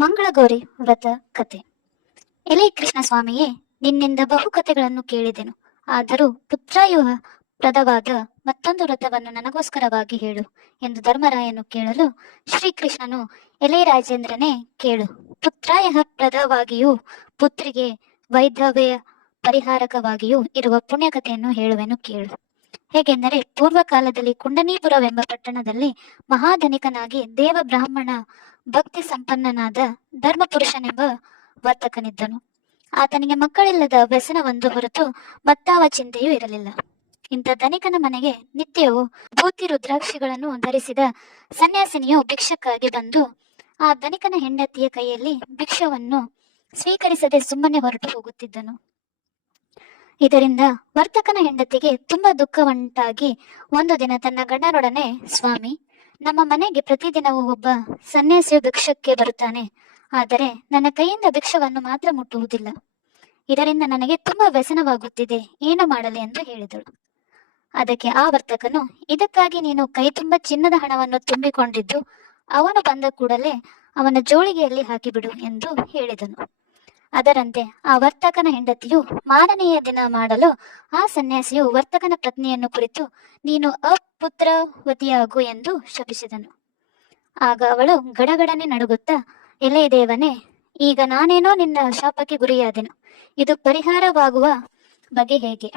ಮಂಗಳಗೌರಿ ವ್ರತ ಕತೆ. ಎಲೆ ಕೃಷ್ಣ ಸ್ವಾಮಿಯೇ ನಿನ್ನಿಂದ ಬಹು ಕಥೆಗಳನ್ನು ಕೇಳಿದೆನು. ಆದರೂ ಪುತ್ರಾಯುಹ ಪ್ರದವಾದ ಮತ್ತೊಂದು ವ್ರತವನ್ನು ನನಗೋಸ್ಕರವಾಗಿ ಹೇಳು ಎಂದು ಧರ್ಮರಾಯನು ಕೇಳಲು ಶ್ರೀಕೃಷ್ಣನು ಎಲೆ ರಾಜೇಂದ್ರನೇ ಕೇಳು. ಪುತ್ರಾಯಹ ಪ್ರದವಾಗಿಯೂ ಪುತ್ರಿಗೆ ವೈಧವ್ಯ ಪರಿಹಾರಕವಾಗಿಯೂ ಇರುವ ಪುಣ್ಯಕಥೆಯನ್ನು ಹೇಳುವೆನು ಕೇಳು. ಹೇಗೆಂದರೆ ಪೂರ್ವ ಕಾಲದಲ್ಲಿ ಕುಂಡನೀಪುರವೆಂಬ ಪಟ್ಟಣದಲ್ಲಿ ಮಹಾಧನಿಕನಾಗಿ ದೇವ ಬ್ರಾಹ್ಮಣ ಭಕ್ತಿ ಸಂಪನ್ನನಾದ ಧರ್ಮಪುರುಷನೆಂಬ ವರ್ತಕನಿದ್ದನು. ಆತನಿಗೆ ಮಕ್ಕಳಿಲ್ಲದ ವ್ಯಸನವೊಂದು ಹೊರತು ಮತ್ತಾವ ಚಿಂತೆಯೂ ಇರಲಿಲ್ಲ. ಇಂಥ ಧನಿಕನ ಮನೆಗೆ ನಿತ್ಯವೂ ಭೂತಿ ರುದ್ರಾಕ್ಷಿಗಳನ್ನು ಧರಿಸಿದ ಸನ್ಯಾಸಿನಿಯು ಭಿಕ್ಷಕ್ಕಾಗಿ ಬಂದು ಆ ಧನಿಕನ ಹೆಂಡತಿಯ ಕೈಯಲ್ಲಿ ಭಿಕ್ಷವನ್ನು ಸ್ವೀಕರಿಸದೆ ಸುಮ್ಮನೆ ಹೊರಟು ಹೋಗುತ್ತಿದ್ದನು. ಇದರಿಂದ ವರ್ತಕನ ಹೆಂಡತಿಗೆ ತುಂಬಾ ದುಃಖವಂಟಾಗಿ ಒಂದು ದಿನ ತನ್ನ ಗಂಡನೊಡನೆ, ಸ್ವಾಮಿ ನಮ್ಮ ಮನೆಗೆ ಪ್ರತಿದಿನವೂ ಒಬ್ಬ ಸನ್ಯಾಸಿಯು ಭಿಕ್ಷಕ್ಕೆ ಬರುತ್ತಾನೆ. ಆದರೆ ನನ್ನ ಕೈಯಿಂದ ಭಿಕ್ಷವನ್ನು ಮಾತ್ರ ಮುಟ್ಟುವುದಿಲ್ಲ. ಇದರಿಂದ ನನಗೆ ತುಂಬಾ ವ್ಯಸನವಾಗುತ್ತಿದೆ. ಏನು ಮಾಡಲಿ ಎಂದು ಹೇಳಿದಳು. ಅದಕ್ಕೆ ಆ ವರ್ತಕನು ಇದಕ್ಕಾಗಿ ನೀನು ಕೈ ತುಂಬ ಚಿನ್ನದ ಹಣವನ್ನು ತುಂಬಿಕೊಂಡಿದ್ದು, ಅವನು ಬಂದ ಕೂಡಲೇ ಅವನ ಜೋಳಿಗೆಯಲ್ಲಿ ಹಾಕಿಬಿಡು ಎಂದು ಹೇಳಿದನು. ಅದರಂತೆ ಆ ವರ್ತಕನ ಹೆಂಡತಿಯು ಮಾರನೆಯ ದಿನ ಮಾಡಲು ಆ ಸನ್ಯಾಸಿಯು ವರ್ತಕನ ಪತ್ನಿಯನ್ನು ಕುರಿತು, ನೀನು ಅಪುತ್ರವತಿಯಾಗು ಎಂದು ಶಪಿಸಿದನು. ಆಗ ಅವಳು ಗಡಗಡನೆ ನಡುಗುತ್ತಾ, ಎಲೆ ದೇವನೇ, ಈಗ ನಾನೇನೋ ನಿನ್ನ ಶಾಪಕ್ಕೆ ಗುರಿಯಾದೆನು. ಇದು ಪರಿಹಾರವಾಗುವ ಬಗೆ ಹೇಗೆ?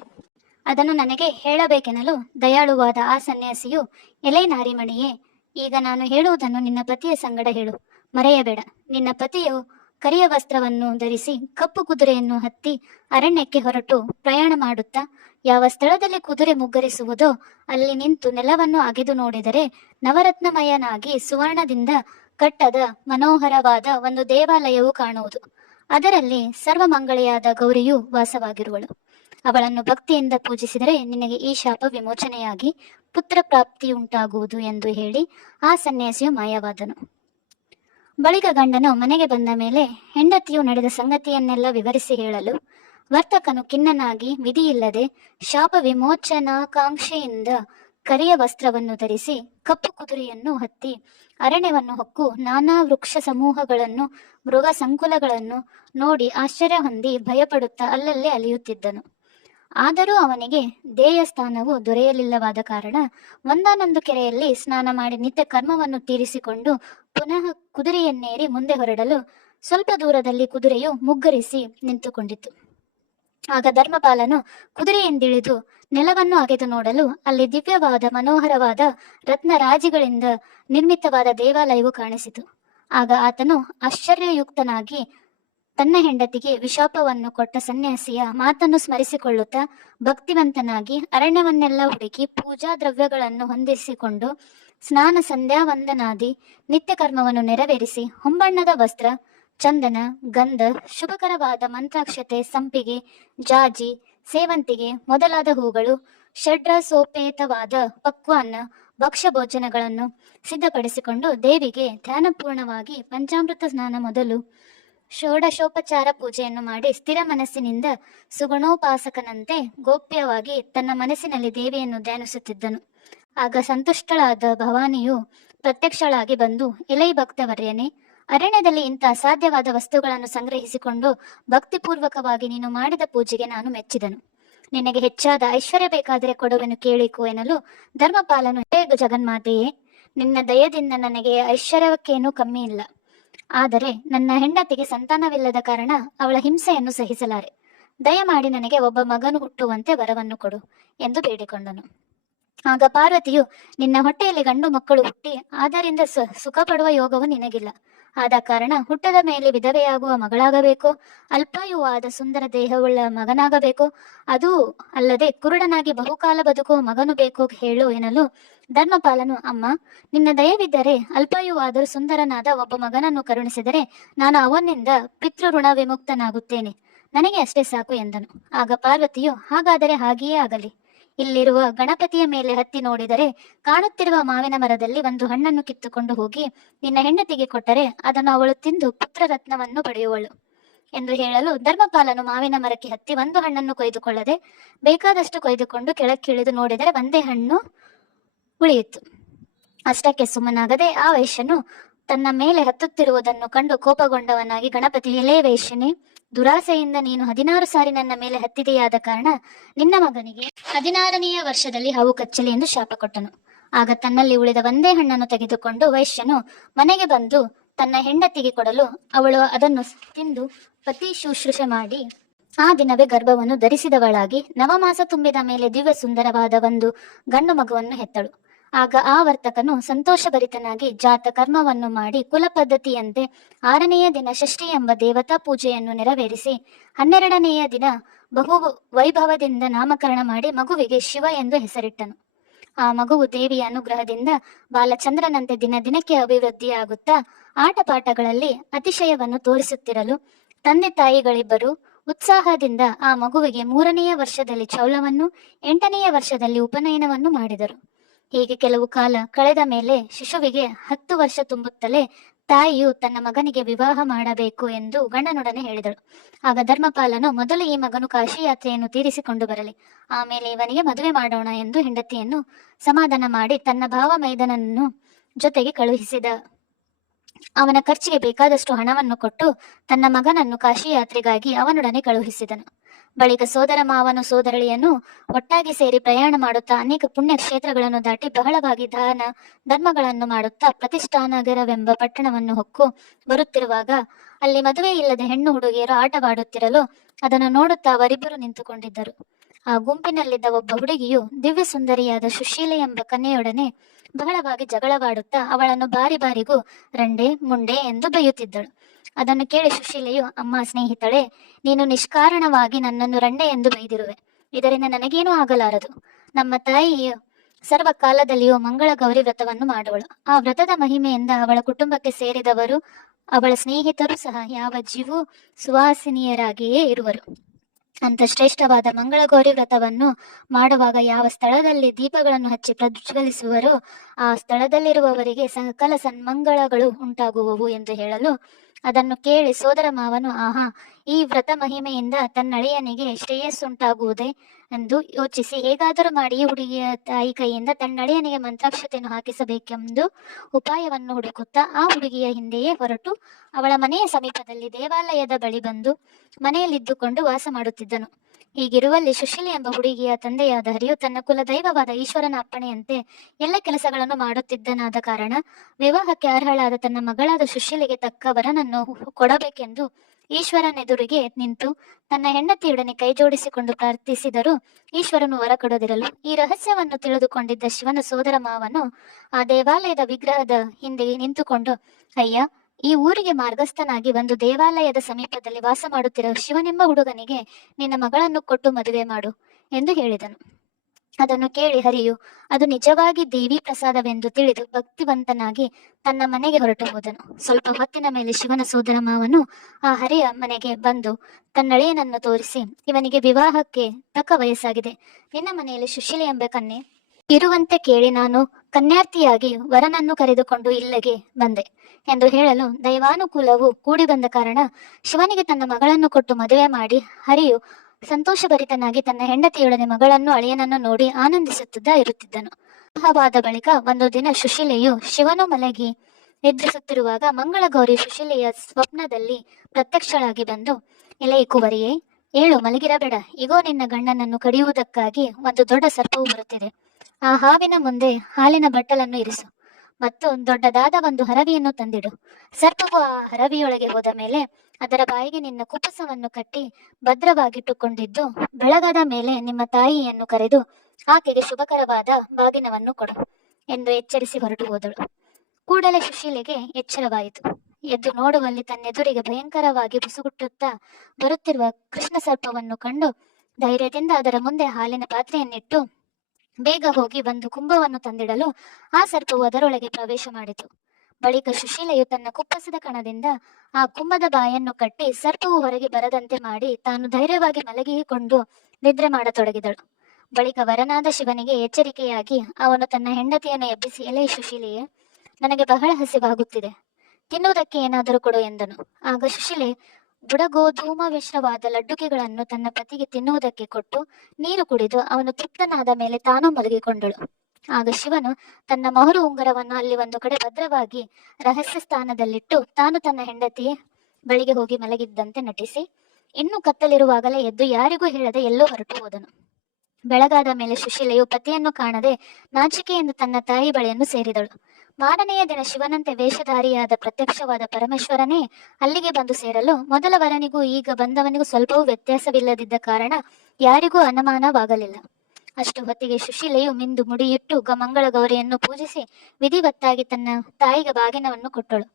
ಅದನ್ನು ನನಗೆ ಹೇಳಬೇಕೆನ್ನಲು ದಯಾಳುವಾದ ಆ ಸನ್ಯಾಸಿಯು, ಎಲೆ ನಾರಿಮಣಿಯೇ, ಈಗ ನಾನು ಹೇಳುವುದನ್ನು ನಿನ್ನ ಪತಿಯ ಸಂಗಡ ಹೇಳು. ಮರೆಯಬೇಡ. ನಿನ್ನ ಪತಿಯು ಕರಿಯ ವಸ್ತ್ರವನ್ನು ಧರಿಸಿ ಕಪ್ಪು ಕುದುರೆಯನ್ನು ಹತ್ತಿ ಅರಣ್ಯಕ್ಕೆ ಹೊರಟು ಪ್ರಯಾಣ ಮಾಡುತ್ತಾ, ಯಾವ ಸ್ಥಳದಲ್ಲಿ ಕುದುರೆ ಮುಗ್ಗರಿಸುವುದೋ ಅಲ್ಲಿ ನಿಂತು ನೆಲವನ್ನು ಅಗೆದು ನೋಡಿದರೆ ನವರತ್ನಮಯನಾಗಿ ಸುವರ್ಣದಿಂದ ಕಟ್ಟದ ಮನೋಹರವಾದ ಒಂದು ದೇವಾಲಯವು ಕಾಣುವುದು. ಅದರಲ್ಲಿ ಸರ್ವಮಂಗಳೆಯಾದ ಗೌರಿಯು ವಾಸವಾಗಿರುವಳು. ಅವಳನ್ನು ಭಕ್ತಿಯಿಂದ ಪೂಜಿಸಿದರೆ ನಿನಗೆ ಈ ಶಾಪ ವಿಮೋಚನೆಯಾಗಿ ಪುತ್ರ ಪ್ರಾಪ್ತಿಯುಂಟಾಗುವುದು ಎಂದು ಹೇಳಿ ಆ ಸನ್ಯಾಸಿಯು ಮಾಯವಾದನು. ಬಳಿಕ ಗಂಡನು ಮನೆಗೆ ಬಂದ ಮೇಲೆ ಹೆಂಡತಿಯು ನಡೆದ ಸಂಗತಿಯನ್ನೆಲ್ಲ ವಿವರಿಸಿ ಹೇಳಲು, ವರ್ತಕನು ಖಿನ್ನನಾಗಿ, ವಿಧಿಯಿಲ್ಲದೆ, ಶಾಪ ವಿಮೋಚನಾಕಾಂಕ್ಷೆಯಿಂದ ಕರಿಯ ವಸ್ತ್ರವನ್ನು ಧರಿಸಿ, ಕಪ್ಪು ಕುದುರೆಯನ್ನು ಹತ್ತಿ, ಅರಣ್ಯವನ್ನು ಹೊಕ್ಕು, ನಾನಾ ವೃಕ್ಷ ಸಮೂಹಗಳನ್ನು, ಮೃಗ ಸಂಕುಲಗಳನ್ನು ನೋಡಿ ಆಶ್ಚರ್ಯ ಹೊಂದಿ ಭಯಪಡುತ್ತಾ ಅಲ್ಲಲ್ಲೇ ಅಲಿಯುತ್ತಿದ್ದನು. ಆದರೂ ಅವನಿಗೆ ದೇಯ ಸ್ಥಾನವು ದೊರೆಯಲಿಲ್ಲವಾದ ಕಾರಣ, ಒಂದಾನೊಂದು ಕೆರೆಯಲ್ಲಿ ಸ್ನಾನ ಮಾಡಿ ನಿತ್ಯ ಕರ್ಮವನ್ನು ತೀರಿಸಿಕೊಂಡು ಪುನಃ ಕುದುರೆಯನ್ನೇರಿ ಮುಂದೆ ಹೊರಡಲು ಸ್ವಲ್ಪ ದೂರದಲ್ಲಿ ಕುದುರೆಯು ಮುಗ್ಗರಿಸಿ ನಿಂತುಕೊಂಡಿತು ಆಗ ಧರ್ಮಪಾಲನು ಕುದುರೆಯಿಂದಿಳಿದು ನೆಲವನ್ನು ಅಗೆದು ನೋಡಲು ಅಲ್ಲಿ ದಿವ್ಯವಾದ ಮನೋಹರವಾದ ರತ್ನರಾಜಿಗಳಿಂದ ನಿರ್ಮಿತವಾದ ದೇವಾಲಯವು ಕಾಣಿಸಿತು. ಆಗ ಆತನು ಆಶ್ಚರ್ಯಯುಕ್ತನಾಗಿ ತನ್ನ ಹೆಂಡತಿಗೆ ವಿಶಾಪವನ್ನು ಕೊಟ್ಟ ಸನ್ಯಾಸಿಯ ಮಾತನ್ನು ಸ್ಮರಿಸಿಕೊಳ್ಳುತ್ತಾ ಭಕ್ತಿವಂತನಾಗಿ ಅರಣ್ಯವನ್ನೆಲ್ಲ ಹುಡುಕಿ ಪೂಜಾ ದ್ರವ್ಯಗಳನ್ನು ಹೊಂದಿಸಿಕೊಂಡು ಸ್ನಾನ ಸಂಧ್ಯಾವಂದನಾದಿ ನಿತ್ಯ ಕರ್ಮವನ್ನು ನೆರವೇರಿಸಿ, ಹೊಂಬಣ್ಣದ ವಸ್ತ್ರ, ಚಂದನ, ಗಂಧ, ಶುಭಕರವಾದ ಮಂತ್ರಾಕ್ಷತೆ, ಸಂಪಿಗೆ, ಜಾಜಿ, ಸೇವಂತಿಗೆ ಮೊದಲಾದ ಹೂಗಳು, ಷಡ್ರ ಸೋಪೇತವಾದ ಪಕ್ವಾನ್ನ ಭಕ್ಷ್ಯ ಭೋಜನಗಳನ್ನು ಸಿದ್ಧಪಡಿಸಿಕೊಂಡು ದೇವಿಗೆ ಧ್ಯಾನಪೂರ್ಣವಾಗಿ ಪಂಚಾಮೃತ ಸ್ನಾನ ಮೊದಲು ಷೋಡಶೋಪಚಾರ ಪೂಜೆಯನ್ನು ಮಾಡಿ ಸ್ಥಿರ ಮನಸ್ಸಿನಿಂದ ಸುಗುಣೋಪಾಸಕನಂತೆ ಗೋಪ್ಯವಾಗಿ ತನ್ನ ಮನಸ್ಸಿನಲ್ಲಿ ದೇವಿಯನ್ನು ಧ್ಯಾನಿಸುತ್ತಿದ್ದನು. ಆಗ ಸಂತುಷ್ಟಳಾದ ಭವಾನಿಯು ಪ್ರತ್ಯಕ್ಷಳಾಗಿ ಬಂದು ಎಲೈ ಭಕ್ತವರ್ಯನೇ, ಅರಣ್ಯದಲ್ಲಿ ಇಂಥ ಅಸಾಧ್ಯವಾದ ವಸ್ತುಗಳನ್ನು ಸಂಗ್ರಹಿಸಿಕೊಂಡು ಭಕ್ತಿಪೂರ್ವಕವಾಗಿ ನೀನು ಮಾಡಿದ ಪೂಜೆಗೆ ನಾನು ಮೆಚ್ಚಿದನು. ನಿನಗೆ ಹೆಚ್ಚಾದ ಐಶ್ವರ್ಯ ಬೇಕಾದರೆ ಕೊಡುವೆನು ಕೇಳಿಕೋ ಎನ್ನಲು ಧರ್ಮಪಾಲನು ಜಗನ್ಮಾತೆಯೇ ನಿನ್ನ ದಯದಿಂದ ನನಗೆ ಐಶ್ವರ್ಯಕ್ಕೇನೂ ಕಮ್ಮಿ ಇಲ್ಲ. ಆದರೆ ನನ್ನ ಹೆಂಡತಿಗೆ ಸಂತಾನವಿಲ್ಲದ ಕಾರಣ ಅವಳ ಹಿಂಸೆಯನ್ನು ಸಹಿಸಲಾರೆ. ದಯಮಾಡಿ ನನಗೆ ಒಬ್ಬ ಮಗನು ಹುಟ್ಟುವಂತೆ ವರವನ್ನು ಕೊಡು ಎಂದು ಬೇಡಿಕೊಂಡನು. ಆಗ ಪಾರ್ವತಿಯು, ನಿನ್ನ ಹೊಟ್ಟೆಯಲ್ಲಿ ಗಂಡು ಮಕ್ಕಳು ಹುಟ್ಟಿ ಆದ್ದರಿಂದ ಸುಖ ಪಡುವ ಯೋಗವು ನಿನಗಿಲ್ಲ. ಆದ ಕಾರಣ ಹುಟ್ಟದ ಮೇಲೆ ವಿಧವೆಯಾಗುವ ಮಗಳಾಗಬೇಕು ಅಲ್ಪಾಯುವಾದ ಸುಂದರ ದೇಹವುಳ್ಳ ಮಗನಾಗಬೇಕು, ಅದೂ ಅಲ್ಲದೆ ಕುರುಡನಾಗಿ ಬಹುಕಾಲ ಬದುಕುವ ಮಗನು ಬೇಕು ಹೇಳು ಎನ್ನಲು ಧರ್ಮಪಾಲನು, ಅಮ್ಮ, ನಿನ್ನ ದಯವಿದ್ದರೆ ಅಲ್ಪಾಯುವಾದರೂ ಸುಂದರನಾದ ಒಬ್ಬ ಮಗನನ್ನು ಕರುಣಿಸಿದರೆ ನಾನು ಅವನಿಂದ ಪಿತೃಋಣ ವಿಮುಕ್ತನಾಗುತ್ತೇನೆ ನನಗೆ ಅಷ್ಟೇ ಸಾಕು ಎಂದನು. ಆಗ ಪಾರ್ವತಿಯು, ಹಾಗಾದರೆ ಹಾಗೆಯೇ ಆಗಲಿ. ಇಲ್ಲಿರುವ ಗಣಪತಿಯ ಮೇಲೆ ಹತ್ತಿ ನೋಡಿದರೆ ಕಾಣುತ್ತಿರುವ ಮಾವಿನ ಮರದಲ್ಲಿ ಒಂದು ಹಣ್ಣನ್ನು ಕಿತ್ತುಕೊಂಡು ಹೋಗಿ ನಿನ್ನ ಹೆಂಡತಿಗೆ ಕೊಟ್ಟರೆ ಅದನ್ನು ಅವಳು ತಿಂದು ಪುತ್ರರತ್ನವನ್ನು ಪಡೆಯುವಳು ಎಂದು ಹೇಳಲು ಧರ್ಮಪಾಲನು ಮಾವಿನ ಮರಕ್ಕೆ ಹತ್ತಿ ಒಂದು ಹಣ್ಣನ್ನು ಕೊಯ್ದುಕೊಳ್ಳದೆ ಬೇಕಾದಷ್ಟು ಕೊಯ್ದುಕೊಂಡು ಕೆಳಕ್ಕಿಳಿದು ನೋಡಿದರೆ ಒಂದೇ ಹಣ್ಣು ಉಳಿಯಿತು. ಅಷ್ಟಕ್ಕೆ ಸುಮ್ಮನಾಗದೆ ಆ ವೈಶ್ಯನು ತನ್ನ ಮೇಲೆ ಹತ್ತುತ್ತಿರುವುದನ್ನು ಕಂಡು ಕೋಪಗೊಂಡವನಾಗಿ ಗಣಪತಿ ಎಲೆ ವೇಶ್ಯನೆ ದುರಾಸೆಯಿಂದ ನೀನು ಹದಿನಾರು ಸಾರಿ ನನ್ನ ಮೇಲೆ ಹತ್ತಿದೆಯಾದ ಕಾರಣ ನಿನ್ನ ಮಗನಿಗೆ ಹದಿನಾರನೆಯ ವರ್ಷದಲ್ಲಿ ಹಾವು ಕಚ್ಚಲಿ ಎಂದು ಶಾಪ ಕೊಟ್ಟನು. ಆಗ ತನ್ನಲ್ಲಿ ಉಳಿದ ಒಂದೇ ಹಣ್ಣನ್ನು ತೆಗೆದುಕೊಂಡು ವೈಶ್ಯನು ಮನೆಗೆ ಬಂದು ತನ್ನ ಹೆಂಡತಿಗೆ ಕೊಡಲು ಅವಳು ಅದನ್ನು ತಿಂದು ಪತಿ ಶುಶ್ರೂಷೆ ಮಾಡಿ ಆ ದಿನವೇ ಗರ್ಭವನ್ನು ಧರಿಸಿದವಳಾಗಿ ನವಮಾಸ ತುಂಬಿದ ಮೇಲೆ ದಿವ್ಯ ಸುಂದರವಾದ ಒಂದು ಗಂಡು ಮಗುವನ್ನು ಹೆತ್ತಳು. ಆಗ ಆ ವರ್ತಕನು ಸಂತೋಷಭರಿತನಾಗಿ ಜಾತ ಕರ್ಮವನ್ನು ಮಾಡಿ ಕುಲ ಪದ್ಧತಿಯಂತೆ ಆರನೆಯ ದಿನ ಷಷ್ಠಿ ಎಂಬ ದೇವತಾ ಪೂಜೆಯನ್ನು ನೆರವೇರಿಸಿ, ಹನ್ನೆರಡನೆಯ ದಿನ ಬಹು ವೈಭವದಿಂದ ನಾಮಕರಣ ಮಾಡಿ ಮಗುವಿಗೆ ಶಿವ ಎಂದು ಹೆಸರಿಟ್ಟನು. ಆ ಮಗುವು ದೇವಿಯ ಅನುಗ್ರಹದಿಂದ ಬಾಲಚಂದ್ರನಂತೆ ದಿನ ದಿನಕ್ಕೆ ಅಭಿವೃದ್ಧಿಯಾಗುತ್ತಾ, ಆಟಪಾಠಗಳಲ್ಲಿ ಅತಿಶಯವನ್ನು ತೋರಿಸುತ್ತಿರಲು ತಂದೆ ತಾಯಿಗಳಿಬ್ಬರು ಉತ್ಸಾಹದಿಂದ ಆ ಮಗುವಿಗೆ ಮೂರನೆಯ ವರ್ಷದಲ್ಲಿ ಚೌಲವನ್ನು, ಎಂಟನೆಯ ವರ್ಷದಲ್ಲಿ ಉಪನಯನವನ್ನು ಮಾಡಿದರು. ಹೀಗೆ ಕೆಲವು ಕಾಲ ಕಳೆದ ಮೇಲೆ ಶಿಶುವಿಗೆ ಹತ್ತು ವರ್ಷ ತುಂಬುತ್ತಲೇ ತಾಯಿಯು ತನ್ನ ಮಗನಿಗೆ ವಿವಾಹ ಮಾಡಬೇಕು ಎಂದು ಗಂಡನೊಡನೆ ಹೇಳಿದಳು. ಆಗ ಧರ್ಮಪಾಲನು ಮೊದಲು ಈ ಮಗನು ಕಾಶಿ ಯಾತ್ರೆಯನ್ನು ತೀರಿಸಿಕೊಂಡು ಬರಲಿ. ಆಮೇಲೆ ಇವನಿಗೆ ಮದುವೆ ಮಾಡೋಣ ಎಂದು ಹೆಂಡತಿಯನ್ನು ಸಮಾಧಾನ ಮಾಡಿ ತನ್ನ ಭಾವ ಮೈದನನ್ನು ಜೊತೆಗೆ ಕಳುಹಿಸಿದ. ಅವನ ಖರ್ಚಿಗೆ ಬೇಕಾದಷ್ಟು ಹಣವನ್ನು ಕೊಟ್ಟು ತನ್ನ ಮಗನನ್ನು ಕಾಶಿ ಯಾತ್ರೆಗಾಗಿ ಅವನೊಡನೆ ಕಳುಹಿಸಿದನು. ಬಳಿಕ ಸೋದರ ಮಾವನು ಸೋದರಳಿಯನ್ನು ಒಟ್ಟಾಗಿ ಸೇರಿ ಪ್ರಯಾಣ ಮಾಡುತ್ತಾ ಅನೇಕ ಪುಣ್ಯ ಕ್ಷೇತ್ರಗಳನ್ನು ದಾಟಿ ಬಹಳವಾಗಿ ದಾನ ಧರ್ಮಗಳನ್ನು ಮಾಡುತ್ತಾ ಪ್ರತಿಷ್ಠಾನಗರವೆಂಬ ಪಟ್ಟಣವನ್ನು ಹೊಕ್ಕು ಬರುತ್ತಿರುವಾಗ ಅಲ್ಲಿ ಮದುವೆ ಇಲ್ಲದ ಹೆಣ್ಣು ಹುಡುಗಿಯರು ಆಟವಾಡುತ್ತಿರಲು ಅದನ್ನು ನೋಡುತ್ತಾ ಅವರಿಬ್ಬರು ನಿಂತುಕೊಂಡಿದ್ದರು. ಆ ಗುಂಪಿನಲ್ಲಿದ್ದ ಒಬ್ಬ ಹುಡುಗಿಯು ದಿವ್ಯ ಸುಂದರಿಯಾದ ಸುಶೀಲೆ ಎಂಬ ಕನ್ಯೆಯೊಡನೆ ಬಹಳವಾಗಿ ಜಗಳವಾಡುತ್ತಾ ಅವಳನ್ನು ಬಾರಿ ಬಾರಿಗೂ ರಂಡೆ ಮುಂಡೆ ಎಂದು ಬೈಯುತ್ತಿದ್ದಳು. ಅದನ್ನು ಕೇಳಿ ಸುಶೀಲೆಯು, ಅಮ್ಮ ಸ್ನೇಹಿತಳೆ, ನೀನು ನಿಷ್ಕಾರಣವಾಗಿ ನನ್ನನ್ನು ರಂಡೆ ಎಂದು ಬೈದಿರುವೆ. ಇದರಿಂದ ನನಗೇನು ಆಗಲಾರದು. ನಮ್ಮ ತಾಯಿಯು ಸರ್ವ ಕಾಲದಲ್ಲಿಯೂ ಮಂಗಳ ಗೌರಿ ವ್ರತವನ್ನು ಮಾಡುವಳು. ಆ ವ್ರತದ ಮಹಿಮೆಯಿಂದ ಅವಳ ಕುಟುಂಬಕ್ಕೆ ಸೇರಿದವರು, ಅವಳ ಸ್ನೇಹಿತರು ಸಹ ಯಾವ ಜೀವೂ ಸುವಾಸಿನಿಯರಾಗಿಯೇ ಇರುವರು. ಅಂತ ಶ್ರೇಷ್ಠವಾದ ಮಂಗಳಗೌರಿ ವ್ರತವನ್ನು ಮಾಡುವಾಗ ಯಾವ ಸ್ಥಳದಲ್ಲಿ ದೀಪಗಳನ್ನು ಹಚ್ಚಿ ಪ್ರಜ್ವಲಿಸುವರೋ ಆ ಸ್ಥಳದಲ್ಲಿರುವವರಿಗೆ ಸಕಲ ಸನ್ಮಂಗಳಗಳು ಉಂಟಾಗುವವು ಎಂದು ಹೇಳಲು ಅದನ್ನು ಕೇಳಿ ಸೋದರ ಮಾವನು, ಆಹಾ, ಈ ವ್ರತ ಮಹಿಮೆಯಿಂದ ತನ್ನಳಿಯನಿಗೆ ಶ್ರೇಯಸ್ಸುಂಟಾಗುವುದೇ? ಎಂದು ಯೋಚಿಸಿ, ಹೇಗಾದರೂ ಮಾಡಿ ಹುಡುಗಿಯ ತಾಯಿ ಕೈಯಿಂದ ತನ್ನಳಿಯನಿಗೆ ಮಂತ್ರಾಕ್ಷತೆಯನ್ನು ಹಾಕಿಸಬೇಕೆಂದು ಉಪಾಯವನ್ನು ಹುಡುಕುತ್ತಾ ಆ ಹುಡುಗಿಯ ಹಿಂದೆಯೇ ಹೊರಟು ಅವಳ ಮನೆಯ ಸಮೀಪದಲ್ಲಿ ದೇವಾಲಯದ ಬಳಿ ಬಂದು ಮನೆಯಲ್ಲಿದ್ದುಕೊಂಡು ವಾಸ ಮಾಡುತ್ತಿದ್ದನು. ಹೀಗಿರುವಲ್ಲಿ ಸುಶೀಲಿ ಎಂಬ ಹುಡುಗಿಯ ತಂದೆಯಾದ ಹರಿಯು ತನ್ನ ಕುಲದೈವವಾದ ಈಶ್ವರನ ಅಪ್ಪಣೆಯಂತೆ ಎಲ್ಲ ಕೆಲಸಗಳನ್ನು ಮಾಡುತ್ತಿದ್ದನಾದ ಕಾರಣ ವಿವಾಹಕ್ಕೆ ಅರ್ಹಳಾದ ತನ್ನ ಮಗಳಾದ ಸುಶೀಲಿಗೆ ತಕ್ಕ ವರನನ್ನು ಕೊಡಬೇಕೆಂದು ಈಶ್ವರನೆದುರಿಗೆ ನಿಂತು ತನ್ನ ಹೆಂಡತಿಯೊಡನೆ ಕೈ ಜೋಡಿಸಿಕೊಂಡು ಪ್ರಾರ್ಥಿಸಿದರೂ ಈಶ್ವರನು ವರ ಕೊಡದಿರಲು ಈ ರಹಸ್ಯವನ್ನು ತಿಳಿದುಕೊಂಡಿದ್ದ ಶಿವನ ಸೋದರ ಮಾವನು ಆ ದೇವಾಲಯದ ವಿಗ್ರಹದ ಹಿಂದೆ ನಿಂತುಕೊಂಡು, ಅಯ್ಯ ಈ ಊರಿಗೆ ಮಾರ್ಗಸ್ಥನಾಗಿ ಒಂದು ದೇವಾಲಯದ ಸಮೀಪದಲ್ಲಿ ವಾಸ ಮಾಡುತ್ತಿರುವ ಶಿವನೆಂಬ ಹುಡುಗನಿಗೆ ನಿನ್ನ ಮಗಳನ್ನು ಕೊಟ್ಟು ಮದುವೆ ಮಾಡು ಎಂದು ಹೇಳಿದನು. ಅದನ್ನು ಕೇಳಿ ಹರಿಯು, ಅದು ನಿಜವಾಗಿ ದೇವಿ ಪ್ರಸಾದವೆಂದು ತಿಳಿದು ಭಕ್ತಿವಂತನಾಗಿ ತನ್ನ ಮನೆಗೆ ಹೊರಟು ಹೋದನು. ಸ್ವಲ್ಪ ಹೊತ್ತಿನ ಮೇಲೆ ಶಿವನ ಸೋದರ ಮಾವನು ಆ ಹರಿಯ ಮನೆಗೆ ಬಂದು ತನ್ನಳೆಯನನ್ನು ತೋರಿಸಿ, ಇವನಿಗೆ ವಿವಾಹಕ್ಕೆ ತಕ್ಕ ವಯಸ್ಸಾಗಿದೆ, ನಿನ್ನ ಮನೆಯಲ್ಲಿ ಸುಶೀಲೆ ಎಂಬ ಕನ್ಯೆ ಇರುವಂತೆ ಕೇಳಿ ನಾನು ಕನ್ಯಾರ್ಥಿಯಾಗಿ ವರನನ್ನು ಕರೆದುಕೊಂಡು ಇಲ್ಲಗೆ ಬಂದೆ ಎಂದು ಹೇಳಲು ದೈವಾನುಕೂಲವು ಕೂಡಿ ಬಂದ ಕಾರಣ ಶಿವನಿಗೆ ತನ್ನ ಮಗಳನ್ನು ಕೊಟ್ಟು ಮದುವೆ ಮಾಡಿ ಹರಿಯು ಸಂತೋಷಭರಿತನಾಗಿ ತನ್ನ ಹೆಂಡತಿಯೊಡನೆ ಮಗಳನ್ನು ಅಳಿಯನನ್ನು ನೋಡಿ ಆನಂದಿಸುತ್ತಿದ್ದ ಇರುತ್ತಿದ್ದನು. ವಿವಾಹವಾದ ಬಳಿಕ ಒಂದು ದಿನ ಸುಶೀಲೆಯು ಶಿವನು ಮಲಗಿ ನಿದ್ರಿಸುತ್ತಿರುವಾಗ ಮಂಗಳಗೌರಿ ಸುಶೀಲೆಯ ಸ್ವಪ್ನದಲ್ಲಿ ಪ್ರತ್ಯಕ್ಷಳಾಗಿ ಬಂದು ಎಲೆ ಕುವರಿಯೇ, ಏಳು ಮಲಗಿರಬೇಡ, ಇಗೋ ನಿನ್ನ ಗಂಡನನ್ನು ಕಡಿಯುವುದಕ್ಕಾಗಿ ಒಂದು ದೊಡ್ಡ ಸರ್ಪವು ಬರುತ್ತಿದೆ. ಆ ಹಾವಿನ ಮುಂದೆ ಹಾಲಿನ ಬಟ್ಟಲನ್ನು ಇರಿಸು ಮತ್ತು ದೊಡ್ಡದಾದ ಒಂದು ಹರವಿಯನ್ನು ತಂದಿಡು. ಸರ್ಪವು ಆ ಹರವಿಯೊಳಗೆ ಹೋದ ಮೇಲೆ ಅದರ ಬಾಯಿಗೆ ನಿನ್ನ ಕುಪ್ಪಸವನ್ನು ಕಟ್ಟಿ ಭದ್ರವಾಗಿಟ್ಟುಕೊಂಡಿದ್ದು, ಬೆಳಗಾದ ಮೇಲೆ ನಿಮ್ಮ ತಾಯಿಯನ್ನು ಕರೆದು ಆಕೆಗೆ ಶುಭಕರವಾದ ಬಾಗಿನವನ್ನು ಕೊಡು ಎಂದು ಎಚ್ಚರಿಸಿ ಹೊರಟು ಹೋದಳು. ಕೂಡಲೇ ಸುಶೀಲೆಗೆ ಎಚ್ಚರವಾಯಿತು. ಎದ್ದು ನೋಡುವಲ್ಲಿ ತನ್ನೆದುರಿಗೆ ಭಯಂಕರವಾಗಿ ಬುಸುಗುಟ್ಟುತ್ತಾ ಬರುತ್ತಿರುವ ಕೃಷ್ಣ ಸರ್ಪವನ್ನು ಕಂಡು ಧೈರ್ಯದಿಂದ ಅದರ ಮುಂದೆ ಹಾಲಿನ ಪಾತ್ರೆಯನ್ನಿಟ್ಟು ಬೇಗ ಹೋಗಿ ಬಂದು ಕುಂಭವನ್ನು ತಂದಿಡಲು ಆ ಸರ್ಪವು ಅದರೊಳಗೆ ಪ್ರವೇಶ ಮಾಡಿತು. ಬಳಿಕ ಸುಶೀಲೆಯು ತನ್ನ ಕುಪ್ಪಸದ ಕಣದಿಂದ ಆ ಕುಂಭದ ಬಾಯನ್ನು ಕಟ್ಟಿ ಸರ್ಪವು ಹೊರಗೆ ಬರದಂತೆ ಮಾಡಿ ತಾನು ಧೈರ್ಯವಾಗಿ ಮಲಗಿಕೊಂಡು ನಿದ್ರೆ ಮಾಡತೊಡಗಿದಳು. ಬಳಿಕ ವರನಾದ ಶಿವನಿಗೆ ಎಚ್ಚರಿಕೆಯಾಗಿ ಅವನು ತನ್ನ ಹೆಂಡತಿಯನ್ನು ಎಬ್ಬಿಸಿ, ಎಲೆ ಸುಶೀಲೆಯೇ, ನನಗೆ ಬಹಳ ಹಸಿವಾಗುತ್ತಿದೆ. ತಿನ್ನುವುದಕ್ಕೆ ಏನಾದರೂ ಕೊಡು ಎಂದನು. ಆಗ ಸುಶೀಲೆ ಬುಡಗೋಧೂಮ ವಿಷವಾದ ಲಡ್ಡುಕೆಗಳನ್ನು ತನ್ನ ಪತಿಗೆ ತಿನ್ನುವುದಕ್ಕೆ ಕೊಟ್ಟು ನೀರು ಕುಡಿದು ಅವನು ತೃಪ್ತನಾದ ಮೇಲೆ ತಾನು ಮಲಗಿಕೊಂಡಳು. ಆಗ ಶಿವನು ತನ್ನ ಮೊಹರು ಉಂಗರವನ್ನು ಅಲ್ಲಿ ಒಂದು ಕಡೆ ಭದ್ರವಾಗಿ ರಹಸ್ಯ ಸ್ಥಾನದಲ್ಲಿಟ್ಟು ತಾನು ತನ್ನ ಹೆಂಡತಿ ಬಳಿಗೆ ಹೋಗಿ ಮಲಗಿದ್ದಂತೆ ನಟಿಸಿ, ಇನ್ನೂ ಕತ್ತಲಿರುವಾಗಲೇ ಎದ್ದು ಯಾರಿಗೂ ಹೇಳದೆ ಎಲ್ಲೋ ಹೊರಟು ಹೋದನು. ಬೆಳಗಾದ ಮೇಲೆ ಸುಶೀಲೆಯು ಪತಿಯನ್ನು ಕಾಣದೆ ನಾಚಿಕೆಯಿಂದ ತನ್ನ ತಾಯಿ ಬಳಿಯನ್ನು ಸೇರಿದಳು. ಮಾರನೆಯ ದಿನ ಶಿವನಂತೆ ವೇಷಧಾರಿಯಾದ ಪ್ರತ್ಯಕ್ಷವಾದ ಪರಮೇಶ್ವರನೇ, ಅಲ್ಲಿಗೆ ಬಂದು ಸೇರಲು ಮೊದಲ ವರನಿಗೂ ಈಗ ಬಂದವನಿಗೂ ಸ್ವಲ್ಪವೂ ವ್ಯತ್ಯಾಸವಿಲ್ಲದಿದ್ದ ಕಾರಣ ಯಾರಿಗೂ ಅನುಮಾನವಾಗಲಿಲ್ಲ. ಅಷ್ಟು ಹೊತ್ತಿಗೆ ಸುಶೀಲೆಯು ಮಿಂದು ಮುಡಿಯಿಟ್ಟು ಗಮಂಗಳ ಮಂಗಳ ಗೌರಿಯನ್ನು ಪೂಜಿಸಿ ವಿಧಿವತ್ತಾಗಿ ತನ್ನ ತಾಯಿಗೆ ಬಾಗಿನವನ್ನು ಕೊಟ್ಟಳು.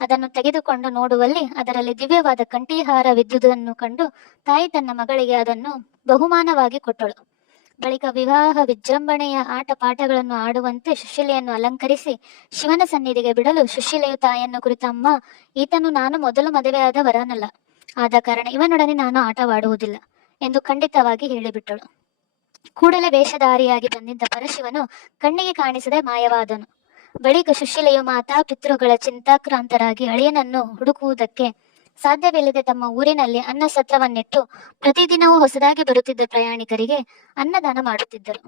ಅದನ್ನು ತೆಗೆದುಕೊಂಡು ನೋಡುವಲ್ಲಿ ಅದರಲ್ಲಿ ದಿವ್ಯವಾದ ಕಂಠೀಹಾರವಿದ್ದುದನ್ನು ಕಂಡು ತಾಯಿ ತನ್ನ ಮಗಳಿಗೆ ಅದನ್ನು ಬಹುಮಾನವಾಗಿ ಕೊಟ್ಟಳು. ಬಳಿಕ ವಿವಾಹ ವಿಜೃಂಭಣೆಯ ಆಟ ಪಾಠಗಳನ್ನು ಆಡುವಂತೆ ಸುಶೀಲೆಯನ್ನು ಅಲಂಕರಿಸಿ ಶಿವನ ಸನ್ನಿಧಿಗೆ ಬಿಡಲು ಸುಶೀಲೆಯು ತಾಯಿಯನ್ನು ಕುರಿತಮ್ಮ ಈತನು ನಾನು ಮೊದಲು ಮದುವೆಯಾದ ವರನಲ್ಲ. ಆದ ಕಾರಣ ಇವನೊಡನೆ ನಾನು ಆಟವಾಡುವುದಿಲ್ಲ ಎಂದು ಖಂಡಿತವಾಗಿ ಹೇಳಿಬಿಟ್ಟಳು. ಕೂಡಲೇ ವೇಷಧಾರಿಯಾಗಿ ಬಂದಿದ್ದ ಪರಶಿವನು ಕಣ್ಣಿಗೆ ಕಾಣಿಸದೆ ಮಾಯವಾದನು. ಬಳಿಕ ಸುಶೀಲೆಯು ಮಾತಾ, ಪಿತೃಗಳ ಚಿಂತಾಕ್ರಾಂತರಾಗಿ ಅಳಿಯನನ್ನು ಹುಡುಕುವುದಕ್ಕೆ ಸಾಧ್ಯವಿಲ್ಲದೆ ತಮ್ಮ ಊರಿನಲ್ಲಿ ಅನ್ನ ಸತ್ರವನ್ನಿಟ್ಟು ಪ್ರತಿದಿನವೂ ಹೊಸದಾಗಿ ಬರುತ್ತಿದ್ದ ಪ್ರಯಾಣಿಕರಿಗೆ ಅನ್ನದಾನ ಮಾಡುತ್ತಿದ್ದರು.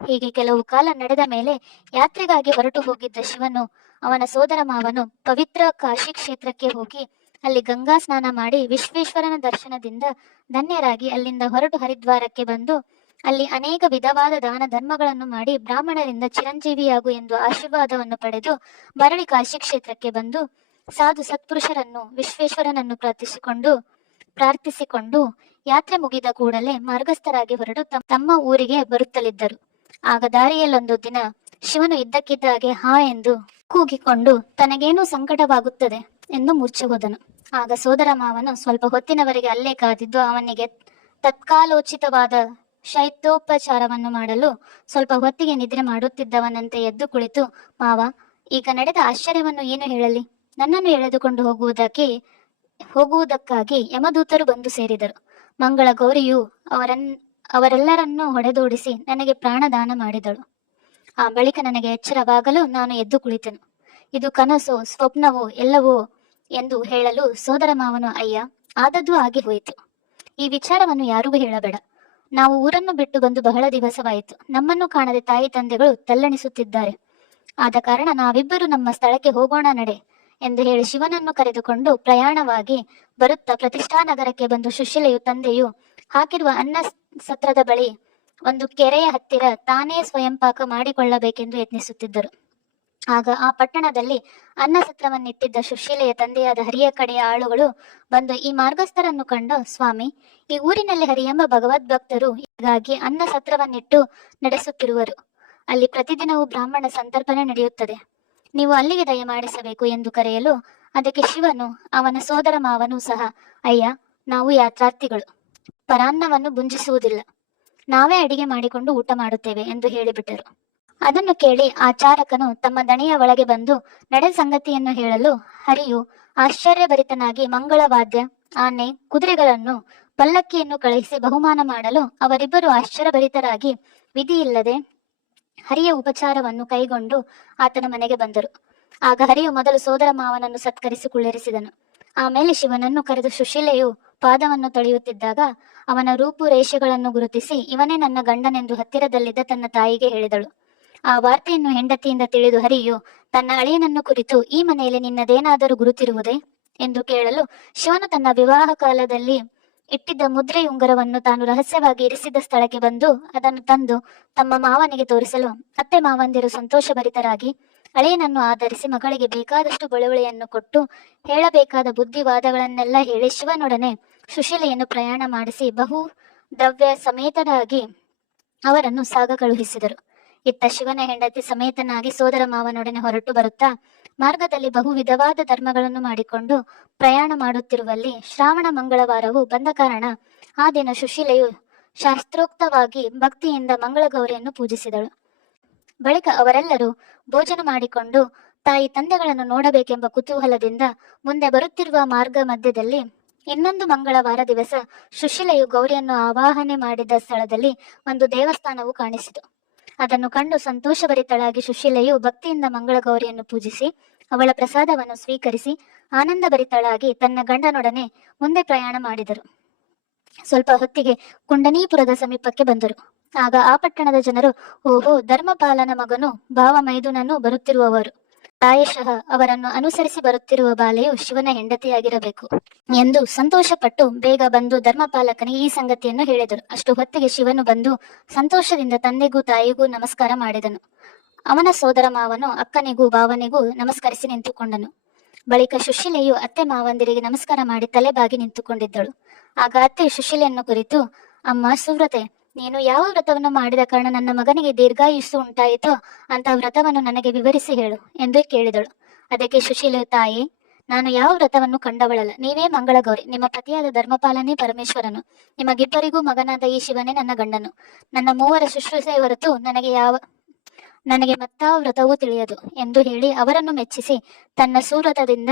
ಹೀಗೆ ಕೆಲವು ಕಾಲ ನಡೆದ ಮೇಲೆ ಯಾತ್ರೆಗಾಗಿ ಹೊರಟು ಹೋಗಿದ್ದ ಶಿವನು ಅವನ ಸೋದರ ಮಾವನು ಪವಿತ್ರ ಕಾಶಿ ಕ್ಷೇತ್ರಕ್ಕೆ ಹೋಗಿ ಅಲ್ಲಿ ಗಂಗಾ ಸ್ನಾನ ಮಾಡಿ ವಿಶ್ವೇಶ್ವರನ ದರ್ಶನದಿಂದ ಧನ್ಯರಾಗಿ ಅಲ್ಲಿಂದ ಹೊರಟು ಹರಿದ್ವಾರಕ್ಕೆ ಬಂದು ಅಲ್ಲಿ ಅನೇಕ ವಿಧವಾದ ದಾನ ಧರ್ಮಗಳನ್ನು ಮಾಡಿ ಬ್ರಾಹ್ಮಣರಿಂದ ಚಿರಂಜೀವಿಯಾಗು ಎಂದು ಆಶೀರ್ವಾದವನ್ನು ಪಡೆದು ಮರಳಿ ಕಾಶಿ ಕ್ಷೇತ್ರಕ್ಕೆ ಬಂದು ಸಾಧು ಸತ್ಪುರುಷರನ್ನು ವಿಶ್ವೇಶ್ವರನನ್ನು ಪ್ರಾರ್ಥಿಸಿಕೊಂಡು ಪ್ರಾರ್ಥಿಸಿಕೊಂಡು ಯಾತ್ರೆ ಮುಗಿದ ಕೂಡಲೇ ಮಾರ್ಗಸ್ಥರಾಗಿ ಹೊರಟು ತಮ್ಮ ಊರಿಗೆ ಬರುತ್ತಲಿದ್ದರು. ಆಗ ದಾರಿಯಲ್ಲೊಂದು ದಿನ ಶಿವನು ಇದ್ದಕ್ಕಿದ್ದಾಗೆ ಹಾ ಎಂದು ಕೂಗಿಕೊಂಡು ತನಗೇನೂ ಸಂಕಟವಾಗುತ್ತದೆ ಎಂದು ಮುಚ್ಚಿ ಹೋದನು ಆಗ ಸೋದರ ಮಾವನು ಸ್ವಲ್ಪ ಹೊತ್ತಿನವರೆಗೆ ಅಲ್ಲೇ ಕಾದಿದ್ದು ಅವನಿಗೆ ತತ್ಕಾಲೋಚಿತವಾದ ಶೈತ್ಯೋಪಚಾರವನ್ನು ಮಾಡಲು ಸ್ವಲ್ಪ ಹೊತ್ತಿಗೆ ನಿದ್ರೆ ಮಾಡುತ್ತಿದ್ದವನಂತೆ ಎದ್ದು ಕುಳಿತು, ಮಾವ, ಈಗ ನಡೆದ ಆಶ್ಚರ್ಯವನ್ನು ಏನು ಹೇಳಲಿ? ನನ್ನನ್ನು ಎಳೆದುಕೊಂಡು ಹೋಗುವುದಕ್ಕೆ, ಹೋಗುವುದಕ್ಕಾಗಿ ಯಮದೂತರು ಬಂದು ಸೇರಿದರು. ಮಂಗಳ ಗೌರಿಯು ಅವರನ್, ಅವರೆಲ್ಲರನ್ನೂ ಹೊಡೆದೋಡಿಸಿ ನನಗೆ ಪ್ರಾಣದಾನ ಮಾಡಿದಳು. ಆ ಬಳಿಕ ನನಗೆ ಎಚ್ಚರವಾಗಲು ನಾನು ಎದ್ದು ಕುಳಿತೆನು. ಇದು ಕನಸೋ, ಸ್ವಪ್ನವೋ ಎಲ್ಲವೋ ಎಂದು ಹೇಳಲು ಸೋದರ ಮಾವನು, ಅಯ್ಯ, ಆದದ್ದು ಆಗಿ ಹೋಯಿತು. ಈ ವಿಚಾರವನ್ನು ಯಾರಿಗೂ ಹೇಳಬೇಡ. ನಾವು ಊರನ್ನು ಬಿಟ್ಟು ಬಂದು ಬಹಳ ದಿವಸವಾಯಿತು. ನಮ್ಮನ್ನು ಕಾಣದೆ ತಾಯಿ ತಂದೆಗಳು ತಲ್ಲಣಿಸುತ್ತಿದ್ದಾರೆ. ಆದ ಕಾರಣ ನಾವಿಬ್ಬರು ನಮ್ಮ ಸ್ಥಳಕ್ಕೆ ಹೋಗೋಣ ನಡೆ. ಎಂದು ಹೇಳಿ ಶಿವನನ್ನು ಕರೆದುಕೊಂಡು ಪ್ರಯಾಣವಾಗಿ ಬರುತ್ತಾ ಪ್ರತಿಷ್ಠಾನಗರಕ್ಕೆ ಬಂದು ಸುಶೀಲೆಯು ತಂದೆಯು ಹಾಕಿರುವ ಅನ್ನ ಸತ್ರದ ಬಳಿ ಒಂದು ಕೆರೆಯ ಹತ್ತಿರ ತಾನೇ ಸ್ವಯಂ ಪಾಕ ಮಾಡಿಕೊಳ್ಳಬೇಕೆಂದು ಯತ್ನಿಸುತ್ತಿದ್ದರು. ಆಗ ಆ ಪಟ್ಟಣದಲ್ಲಿ ಅನ್ನ ಸತ್ರವನ್ನಿಟ್ಟಿದ್ದ ಸುಶೀಲೆಯ ತಂದೆಯಾದ ಹರಿಯ ಕಡೆಯ ಆಳುಗಳು ಬಂದು ಈ ಮಾರ್ಗಸ್ಥರನ್ನು ಕಂಡು, ಸ್ವಾಮಿ, ಈ ಊರಿನಲ್ಲಿ ಹರಿ ಎಂಬ ಭಗವದ್ಭಕ್ತರು ಹೀಗಾಗಿ ಅನ್ನ ಸತ್ರವನ್ನಿಟ್ಟು ನಡೆಸುತ್ತಿರುವರು. ಅಲ್ಲಿ ಪ್ರತಿದಿನವೂ ಬ್ರಾಹ್ಮಣ ಸಂತರ್ಪಣೆ ನಡೆಯುತ್ತದೆ. ನೀವು ಅಲ್ಲಿಗೆ ದಯಮಾಡಿಸಬೇಕು ಎಂದು ಕರೆಯಲು ಅದಕ್ಕೆ ಶಿವನು, ಅವನ ಸೋದರ ಮಾವನು ಸಹ, ಅಯ್ಯ, ನಾವು ಯಾತ್ರಾರ್ಥಿಗಳು. ಪರಾನ್ನವನ್ನು ಬುಂಜಿಸುವುದಿಲ್ಲ ನಾವೇ ಅಡಿಗೆ ಮಾಡಿಕೊಂಡು ಊಟ ಮಾಡುತ್ತೇವೆ ಎಂದು ಹೇಳಿಬಿಟ್ಟರು. ಅದನ್ನು ಕೇಳಿ ಆ ಚಾರಕನು ತಮ್ಮ ದಣಿಯ ಒಳಗೆ ಬಂದು ನಡೆದ ಸಂಗತಿಯನ್ನು ಹೇಳಲು ಹರಿಯು ಆಶ್ಚರ್ಯಭರಿತನಾಗಿ ಮಂಗಳವಾದ್ಯ, ಆನೆ, ಕುದುರೆಗಳನ್ನು, ಪಲ್ಲಕ್ಕಿಯನ್ನು ಕಳುಹಿಸಿ ಬಹುಮಾನ ಮಾಡಲು ಅವರಿಬ್ಬರು ಆಶ್ಚರ್ಯಭರಿತರಾಗಿ, ವಿಧಿಯಿಲ್ಲದೆ ಹರಿಯ ಉಪಚಾರವನ್ನು ಕೈಗೊಂಡು ಆತನ ಮನೆಗೆ ಬಂದರು. ಆಗ ಹರಿಯು ಮೊದಲು ಸೋದರ ಮಾವನನ್ನು ಸತ್ಕರಿಸಿ ಕುಳ್ಳಿರಿಸಿದನು. ಆಮೇಲೆ ಶಿವನನ್ನು ಕರೆದು ಸುಶೀಲೆಯು ಪಾದವನ್ನು ತೊಳೆಯುತ್ತಿದ್ದಾಗ ಅವನ ರೂಪು ರೇಷೆಗಳನ್ನು ಗುರುತಿಸಿ ಇವನೇ ನನ್ನ ಗಂಡನೆಂದು ಹತ್ತಿರದಲ್ಲಿದ್ದ ತನ್ನ ತಾಯಿಗೆ ಹೇಳಿದಳು. ಆ ವಾರ್ತೆಯನ್ನು ಹೆಂಡತಿಯಿಂದ ತಿಳಿದು ಹರಿಯು ತನ್ನ ಅಳಿಯನನ್ನು ಕುರಿತು ಈ ಮನೆಯಲ್ಲಿ ನಿನ್ನದೇನಾದರೂ ಗುರುತಿರುವುದೇ ಎಂದು ಕೇಳಲು ಶಿವನು ತನ್ನ ವಿವಾಹ ಕಾಲದಲ್ಲಿ ಇಟ್ಟಿದ್ದ ಮುದ್ರೆ ಉಂಗರವನ್ನು ತಾನು ರಹಸ್ಯವಾಗಿ ಇರಿಸಿದ್ದ ಸ್ಥಳಕ್ಕೆ ಬಂದು ಅದನ್ನು ತಂದು ತಮ್ಮ ಮಾವನಿಗೆ ತೋರಿಸಲು ಅತ್ತೆ ಮಾವಂದಿರು ಸಂತೋಷಭರಿತರಾಗಿ ಅಳಿಯನನ್ನು ಆಧರಿಸಿ ಮಗಳಿಗೆ ಬೇಕಾದಷ್ಟು ಬಳುವಳಿಯನ್ನು ಕೊಟ್ಟು ಹೇಳಬೇಕಾದ ಬುದ್ಧಿವಾದಗಳನ್ನೆಲ್ಲ ಹೇಳಿ ಶಿವನೊಡನೆ ಸುಶೀಲೆಯನ್ನು ಪ್ರಯಾಣ ಮಾಡಿಸಿ ಬಹು ದ್ರವ್ಯ ಸಮೇತರಾಗಿ ಅವರನ್ನು ಸಾಗ ಕಳುಹಿಸಿದರು ಇತ್ತ ಶಿವನ ಹೆಂಡತಿ ಸಮೇತನಾಗಿ ಸೋದರ ಮಾವನೊಡನೆ ಹೊರಟು ಬರುತ್ತಾ, ಮಾರ್ಗದಲ್ಲಿ ಬಹು ವಿಧವಾದ ಧರ್ಮಗಳನ್ನು ಮಾಡಿಕೊಂಡು ಪ್ರಯಾಣ ಮಾಡುತ್ತಿರುವಲ್ಲಿ ಶ್ರಾವಣ ಮಂಗಳವಾರವು ಬಂದ ಕಾರಣ ಆ ದಿನ ಸುಶೀಲೆಯು ಶಾಸ್ತ್ರೋಕ್ತವಾಗಿ ಭಕ್ತಿಯಿಂದ ಮಂಗಳಗೌರಿಯನ್ನು ಪೂಜಿಸಿದಳು. ಬಳಿಕ ಅವರೆಲ್ಲರೂ ಭೋಜನ ಮಾಡಿಕೊಂಡು ತಾಯಿ ತಂದೆಗಳನ್ನು ನೋಡಬೇಕೆಂಬ ಕುತೂಹಲದಿಂದ ಮುಂದೆ ಬರುತ್ತಿರುವ ಮಾರ್ಗ ಮಧ್ಯದಲ್ಲಿ ಇನ್ನೊಂದು ಮಂಗಳವಾರ ದಿವಸ ಸುಶೀಲೆಯು ಗೌರಿಯನ್ನು ಆವಾಹನೆ ಮಾಡಿದ ಸ್ಥಳದಲ್ಲಿ ಒಂದು ದೇವಸ್ಥಾನವು ಕಾಣಿಸಿತು. ಅದನ್ನು ಕಂಡು ಸಂತೋಷಭರಿತಳಾಗಿ ಸುಶೀಲೆಯು ಭಕ್ತಿಯಿಂದ ಮಂಗಳಗೌರಿಯನ್ನು ಪೂಜಿಸಿ, ಅವಳ ಪ್ರಸಾದವನ್ನು ಸ್ವೀಕರಿಸಿ ಆನಂದಭರಿತಳಾಗಿ ತನ್ನ ಗಂಡನೊಡನೆ ಮುಂದೆ ಪ್ರಯಾಣ ಮಾಡಿದರು. ಸ್ವಲ್ಪ ಹೊತ್ತಿಗೆ ಕುಂಡನೀಪುರದ ಸಮೀಪಕ್ಕೆ ಬಂದರು. ಆಗ ಆ ಪಟ್ಟಣದ ಜನರು, ಓಹೋ, ಧರ್ಮಪಾಲನ ಮಗನು ಭಾವ ಮೈದುನನ್ನು ಬರುತ್ತಿರುವವರು. ಪ್ರಾಯಶಃ ಅವರನ್ನು ಅನುಸರಿಸಿ ಬರುತ್ತಿರುವ ಬಾಲೆಯು ಶಿವನ ಹೆಂಡತಿಯಾಗಿರಬೇಕು ಎಂದು ಸಂತೋಷಪಟ್ಟು ಬೇಗ ಬಂದು ಧರ್ಮಪಾಲಕನಿಗೆ ಈ ಸಂಗತಿಯನ್ನು ಹೇಳಿದರು ಅಷ್ಟು ಹೊತ್ತಿಗೆ ಶಿವನು ಬಂದು ಸಂತೋಷದಿಂದ ತಂದೆಗೂ ತಾಯಿಗೂ ನಮಸ್ಕಾರ ಮಾಡಿದನು. ಅವನ ಸೋದರ ಮಾವನು ಅಕ್ಕನಿಗೂ ಭಾವನೆಗೂ ನಮಸ್ಕರಿಸಿ ನಿಂತುಕೊಂಡನು. ಬಳಿಕ ಸುಶೀಲೆಯು ಅತ್ತೆ ಮಾವಂದಿರಿಗೆ ನಮಸ್ಕಾರ ಮಾಡಿ ತಲೆಬಾಗಿ ನಿಂತುಕೊಂಡಿದ್ದಳು. ಆಗ ಅತ್ತೆ ಸುಶೀಲೆಯನ್ನು ಕುರಿತು, ಅಮ್ಮ, ಸುವ್ರತೆ ನೀನು ಯಾವ ವ್ರತವನ್ನು ಮಾಡಿದ ಕಾರಣ ನನ್ನ ಮಗನಿಗೆ ದೀರ್ಘಾಯುಸ್ಸು ಉಂಟಾಯಿತೋ ಅಂತ ವ್ರತವನ್ನು ನನಗೆ ವಿವರಿಸಿ ಹೇಳು ಎಂದು ಕೇಳಿದಳು. ಅದಕ್ಕೆ ಸುಶೀಲ, ತಾಯಿ, ನಾನು ಯಾವ ವ್ರತವನ್ನು ಕಂಡವಳಲ್ಲ. ನೀವೇ ಮಂಗಳಗೌರಿ. ನಿಮ್ಮ ಪತಿಯಾದ ಧರ್ಮಪಾಲನೇ ಪರಮೇಶ್ವರನು. ನಿಮಗಿಬ್ಬರಿಗೂ ಮಗನಾದ ಈ ಶಿವನೇ ನನ್ನ ಗಂಡನು. ನನ್ನ ಮೂವರ ಶುಶ್ರೂಷೆ ಹೊರತು ನನಗೆ ಯಾವ, ನನಗೆ ಮತ್ತಾವ ವ್ರತವೂ ತಿಳಿಯದು ಎಂದು ಹೇಳಿ ಅವರನ್ನು ಮೆಚ್ಚಿಸಿ ತನ್ನ ಸುವ್ರತದಿಂದ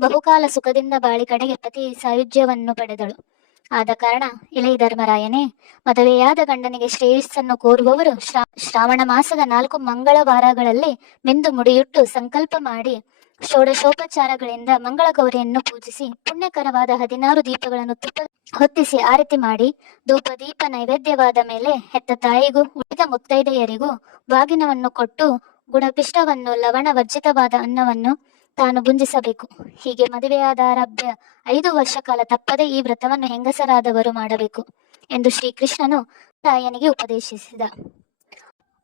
ಬಹುಕಾಲ ಸುಖದಿಂದ ಬಾಳಿ ಕಡೆಗೆ ಪತಿ ಸಾಯುಜ್ಯವನ್ನು ಪಡೆದಳು. ಆದ ಕಾರಣ ಇಲೈ ಧರ್ಮರಾಯನೇ, ಮದುವೆಯಾದ ಗಂಡನಿಗೆ ಶ್ರೇಯಸ್ಸನ್ನು ಕೋರುವವರು ಶ್ರಾ, ಶ್ರಾವಣ ಮಾಸದ ನಾಲ್ಕು ಮಂಗಳವಾರಗಳಲ್ಲಿ ಮೆಂದು ಮುಡಿಯುಟ್ಟು ಸಂಕಲ್ಪ ಮಾಡಿ ಷೋಡಶೋಪಚಾರಗಳಿಂದ ಮಂಗಳ ಗೌರಿಯನ್ನು ಪೂಜಿಸಿ ಪುಣ್ಯಕರವಾದ ಹದಿನಾರು ದೀಪಗಳನ್ನು ತುಪ್ಪ ಹೊತ್ತಿಸಿ ಆರತಿ ಮಾಡಿ ಧೂಪ ದೀಪ ನೈವೇದ್ಯವಾದ ಮೇಲೆ ಹೆತ್ತ ತಾಯಿಗೂ ಉಳಿದ ಮುತ್ತೈದೆಯರಿಗೂ ಬಾಗಿನವನ್ನು ಕೊಟ್ಟು ಗುಣಪಿಷ್ಟವನ್ನು ಲವಣ ವರ್ಜಿತವಾದ ಅನ್ನವನ್ನು ತಾನು ಗುಂಜಿಸಬೇಕು ಹೀಗೆ ಮದುವೆಯಾದ ಆರಭ್ಯ ಐದು ವರ್ಷ ಕಾಲ ತಪ್ಪದೆ ಈ ವ್ರತವನ್ನು ಹೆಂಗಸರಾದವರು ಮಾಡಬೇಕು ಎಂದು ಶ್ರೀಕೃಷ್ಣನು ತಾಯನಿಗೆ ಉಪದೇಶಿಸಿದ.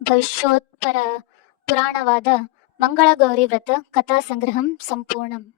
ಭವಿಷ್ಯೋತ್ಪರ ಪುರಾಣವಾದ ಮಂಗಳಗೌರಿ ವ್ರತ ಕಥಾ ಸಂಗ್ರಹಂ ಸಂಪೂರ್ಣಂ.